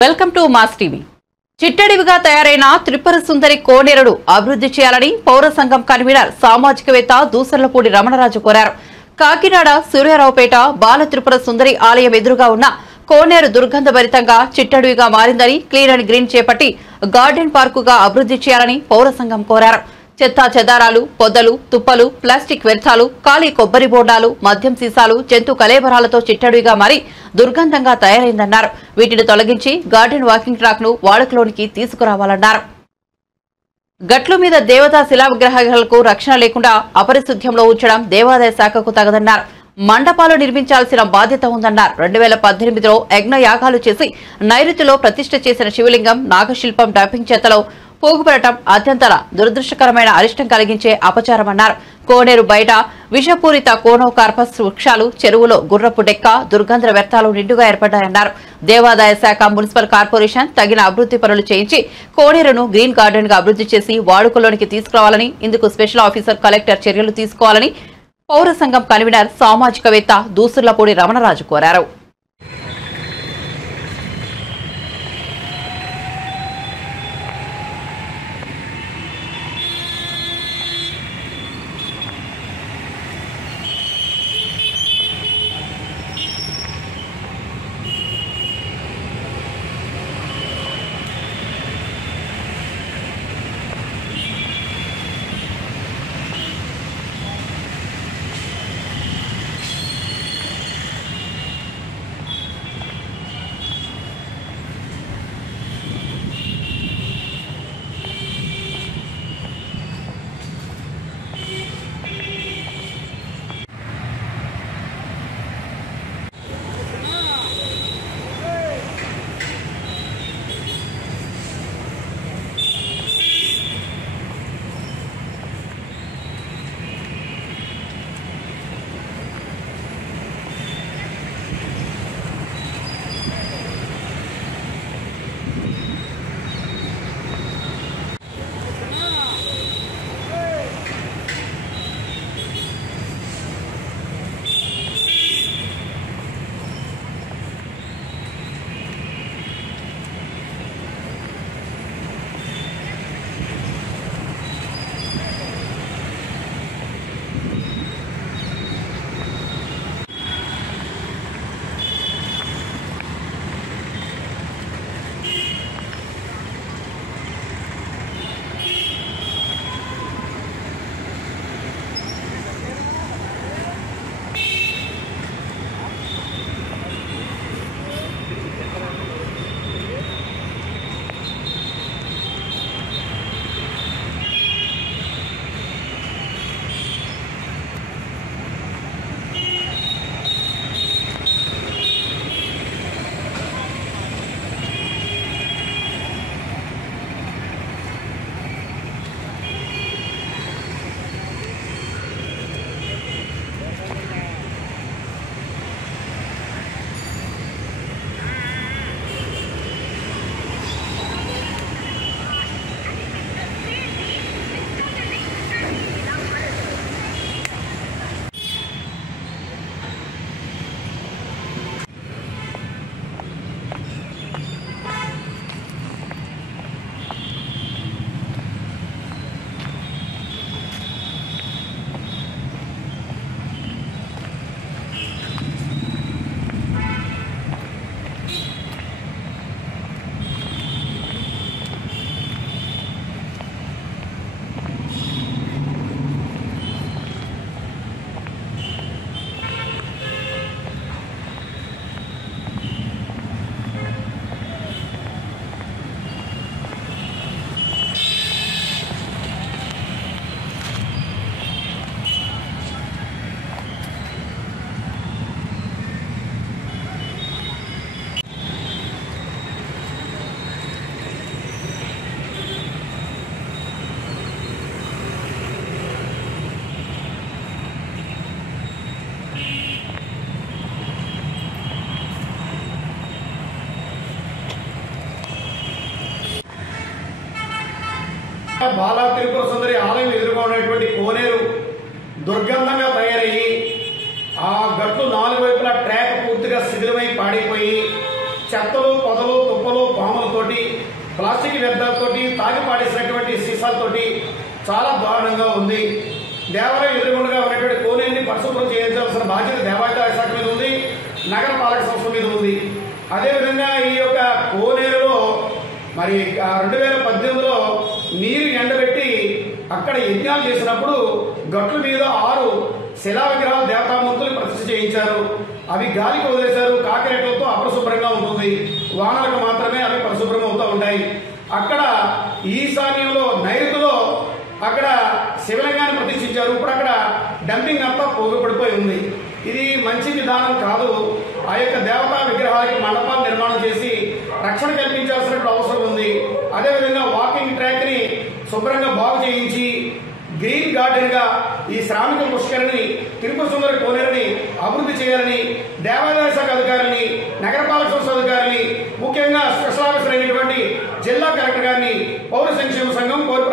Welcome to mass TV. చిట్టడివిగా తయారైన త్రిపుర సుందరి కోనేరును అభివృద్ధి చేయాలని పౌర సంఘం కన్వీనర్ సామాజికవేత్త దూసర్లపూడి రమణరాజు కోరారు. కాకినాడ సూర్యారావుపేట బాల త్రిపుర సుందరి ఆలయం ఎదురుగా ఉన్న కోనేరు దుర్గంధభరితంగా చిట్టడివిగా మారిందని క్లీన్ అండ్ గ్రీన్ చేపట్టి గార్డెన్ పార్కుగా అభివృద్ధి చేయాలని పౌర సంఘం కోరారు. చెత్తా చెదారాలు, పొదలు, తుప్పలు, ప్లాస్టిక్ వ్యర్థాలు, ఖాళీ కొబ్బరి బోండాలు, మద్యం సీసాలు, జంతు కలేబరాలతో చిట్టడివిగా మారి దుర్గంధంగా తయారైందన్నారు. వీటిని తొలగించి గార్డెన్ వాకింగ్ ట్రాక్ ను వాడుకలోనికి తీసుకురావాలన్నారు. గట్ల మీద దేవతా శిలా విగ్రహాలకు రక్షణ లేకుండా అపరిశుద్ధ్యంలో ఉంచడం దేవాదాయ శాఖకు తగదన్నారు. మండపాలు నిర్మించాల్సిన బాధ్యత ఉందన్నారు. 2018లో యజ్ఞ యాగాలు చేసి నైరుతిలో ప్రతిష్ఠ చేసిన శివలింగం నాగశిల్పం డంపింగ్ చెత్తలో పోగుపడటం అత్యంత దురదృష్టకరమైన అరిష్టం కలిగించే అపచారమన్నారు. కోనేరు బయట విషపూరిత కోనోకార్పస్ వృక్షాలు, చెరువులో గుర్రపు డెక్క, దుర్గంధ వ్యర్థాలు నిండుగా ఏర్పడ్డాయన్నారు. దేవాదాయ శాఖ, మున్సిపల్ కార్పొరేషన్ తగిన అభివృద్ధి పనులు చేయించి కోనేరును గ్రీన్ గార్డెన్ గా అభివృద్ధి చేసి వాడుకలోనికి తీసుకురావాలని, ఇందుకు స్పెషల్ ఆఫీసర్, కలెక్టర్ చర్యలు తీసుకోవాలని పౌర సంఘం కన్వీనర్ సామాజికవేత్త దూసర్లపూడి రమణరాజు కోరారు. బాల త్రిపుర సుందరి ఆలయం ఎదురుగా ఉన్నటువంటి కోనేరు దుర్గంధంగా తయారయ్యి ఆ గట్లు నాలుగు వైపులా ట్రాక్ పూర్తిగా శిథిలమై పాడైపోయి చెత్తలు, పొదలు, తుప్పలు, పాములతోటి, ప్లాస్టిక్ వ్యర్థాలతోటి, తాగి పాడేసినటువంటి సీసాలతోటి చాలా దారుణంగా ఉంది. దేవాలయం ఎదురుగుండగా ఉన్నటువంటి కోనేరుని పరిశుభ్రం చేయించాల్సిన బాధ్యత దేవాదాయ శాఖ మీద ఉంది, నగర పాలక సంస్థ మీద ఉంది. అదేవిధంగా ఈ యొక్క కోనేరులో మరి 2018లో నీరు ఎండబెట్టి అక్కడ యజ్ఞాలు చేసినప్పుడు గట్ల మీద 6 శిలా విగ్రహాలు దేవతామూర్తులు ప్రతిష్ఠ చేయించారు. అవి గాలికి వదిలేశారు. కాకిరెట్లతో అపరిశుభ్రంగా ఉంటుంది. వానలకు మాత్రమే అవి పరిశుభ్రం అవుతూ ఉంటాయి. అక్కడ ఈశాన్యంలో నైరుతిలో అక్కడ శివలింగాన్ని ప్రతిష్ఠించారు. ఇప్పుడు అక్కడ డంపింగ్ అంతా పోగుపడిపోయి ఉంది. ఇది మంచి విధానం కాదు. ఆ యొక్క దేవతా విగ్రహాలకి మండపాలు నిర్మాణం చేసి రక్షణ కల్పించాల్సిన అవసరం ఉంది. అదేవిధంగా వాకింగ్ ట్రాక్ ని శుభ్రంగా బాగు చేయించి గ్రీన్ గార్డెన్ గా ఈ శ్రామిక పుష్కరిని, తిరుపతి సుందరి కోనేరుని అభివృద్ధి చేయాలని దేవాదాయ శాఖ అధికారులని, నగరపాలక సంస్థ అధికారులని, ముఖ్యంగా స్పెషల్ ఆఫీసర్ అయినటువంటి జిల్లా కలెక్టర్ గారిని పౌర సంక్షేమ సంఘం కోరుకుంటున్నారు.